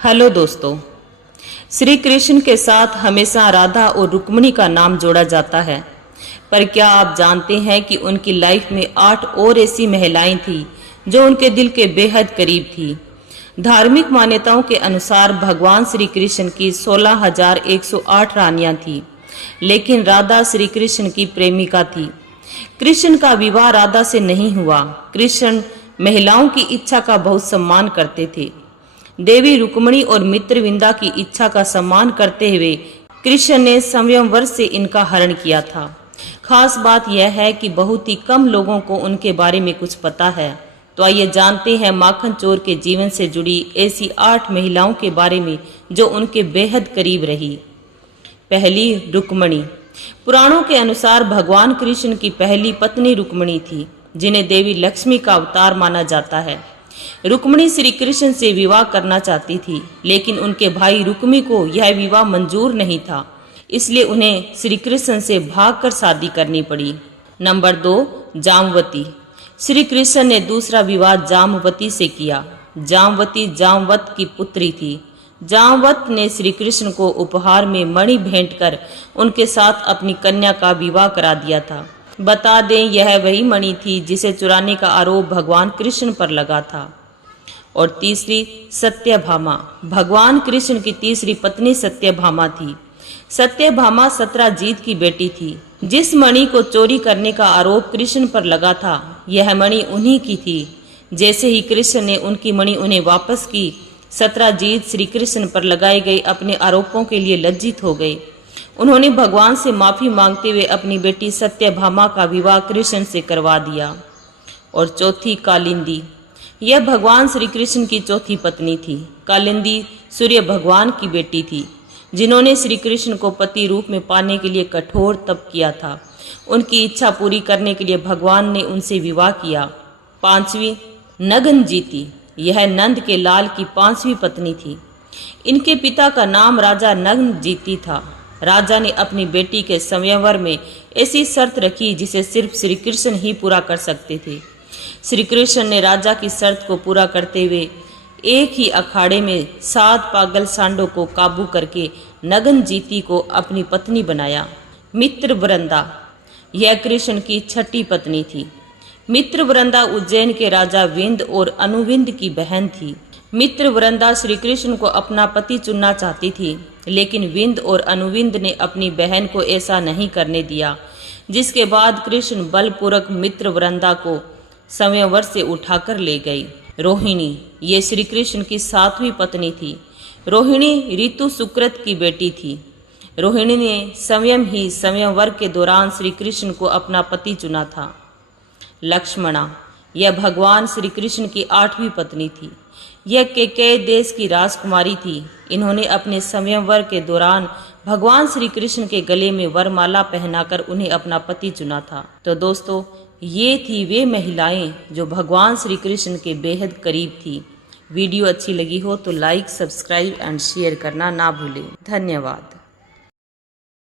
Hello दोस्तों, श्री कृष्ण के साथ हमेशा राधा और रुक्मिणी का नाम जोड़ा जाता है। पर क्या आप जानते हैं कि उनकी लाइफ में 8 और ऐसी महिलाएं थीं जो उनके दिल के बेहद करीब थी। धार्मिक मान्यताओं के अनुसार भगवान श्री कृष्ण की 16,108 रानियां थीं, लेकिन राधा श्री कृष्ण की प्रेमिका थी। कृष्ण का विवाह राधा से नहीं हुआ। कृष्ण महिलाओं की इच्छा का बहुत सम्मान करते थे। देवी रुक्मिणी और मित्रविंदा की इच्छा का सम्मान करते हुए कृष्ण ने स्वयंवर से इनका हरण किया था। खास बात यह है कि बहुत ही कम लोगों को उनके बारे में कुछ पता है। तो आइए जानते हैं माखन चोर के जीवन से जुड़ी ऐसी 8 महिलाओं के बारे में जो उनके बेहद करीब रही। पहली, रुक्मिणी। पुराणों के अनुसार भगवान कृष्ण की पहली पत्नी रुक्मिणी थी, जिन्हें देवी लक्ष्मी का अवतार माना जाता है। रुक्मिणी श्री कृष्ण से विवाह करना चाहती थी, लेकिन उनके भाई रुक्मी को यह विवाह मंजूर नहीं था, इसलिए उन्हें श्री कृष्ण से भागकर शादी करनी पड़ी। नंबर 2, जामवती। श्री कृष्ण ने दूसरा विवाह जामवती से किया। जामवती जामवत की पुत्री थी। जामवत ने श्री कृष्ण को उपहार में मणि भेंट कर उनके साथ अपनी कन्या का विवाह करा दिया था। बता दें, यह वही मणि थी जिसे चुराने का आरोप भगवान कृष्ण पर लगा था। और तीसरी, सत्यभामा। भगवान कृष्ण की तीसरी पत्नी सत्यभामा थी। सत्यभामा सत्यजीत की बेटी थी। जिस मणि को चोरी करने का आरोप कृष्ण पर लगा था, यह मणि उन्हीं की थी। जैसे ही कृष्ण ने उनकी मणि उन्हें वापस की, सत्यजीत श्री कृष्ण पर लगाए गए अपने आरोपों के लिए लज्जित हो गए। उन्होंने भगवान से माफी मांगते हुए अपनी बेटी सत्यभामा का विवाह कृष्ण से करवा दिया। और चौथी, कालिंदी। यह भगवान श्री कृष्ण की चौथी पत्नी थी। कालिंदी सूर्य भगवान की बेटी थी, जिन्होंने श्री कृष्ण को पति रूप में पाने के लिए कठोर तप किया था। उनकी इच्छा पूरी करने के लिए भगवान ने उनसे विवाह किया। पांचवी, नगनजीती। यह नंद के लाल की 5वीं पत्नी थी। इनके पिता का नाम राजा नगनजीती था। राजा ने अपनी बेटी के स्वयंवर में ऐसी शर्त रखी जिसे सिर्फ श्री कृष्ण ही पूरा कर सकते थे। श्री कृष्ण ने राजा की शर्त को पूरा करते हुए एक ही अखाड़े में 7 पागल सांडों को काबू करके नगनजीती को अपनी पत्नी बनाया। मित्रवृंदा। यह कृष्ण की 6ठी पत्नी थी। मित्रवृंदा उज्जैन के राजा विंद और अनुविंद की बहन थी। मित्रवृंदा श्री कृष्ण को अपना पति चुनना चाहती थी, लेकिन विंद और अनुविंद ने अपनी बहन को ऐसा नहीं करने दिया, जिसके बाद कृष्ण बलपूर्वक मित्रवृंदा को स्वयंवर से उठाकर ले गई। रोहिणी। ये श्री कृष्ण की 7वीं पत्नी थी। रोहिणी ऋतु सुकृत की बेटी थी। रोहिणी ने स्वयं ही स्वयंवर के दौरान श्री कृष्ण को अपना पति चुना था। लक्ष्मणा। यह भगवान श्री कृष्ण की 8वीं पत्नी थी। यह केकय देश की राजकुमारी थी। इन्होंने अपने स्वयंवर के दौरान भगवान श्री कृष्ण के गले में वरमाला पहनाकर उन्हें अपना पति चुना था। तो दोस्तों, ये थी वे महिलाएं जो भगवान श्री कृष्ण के बेहद करीब थी। वीडियो अच्छी लगी हो तो लाइक, सब्सक्राइब एंड शेयर करना ना भूलें। धन्यवाद।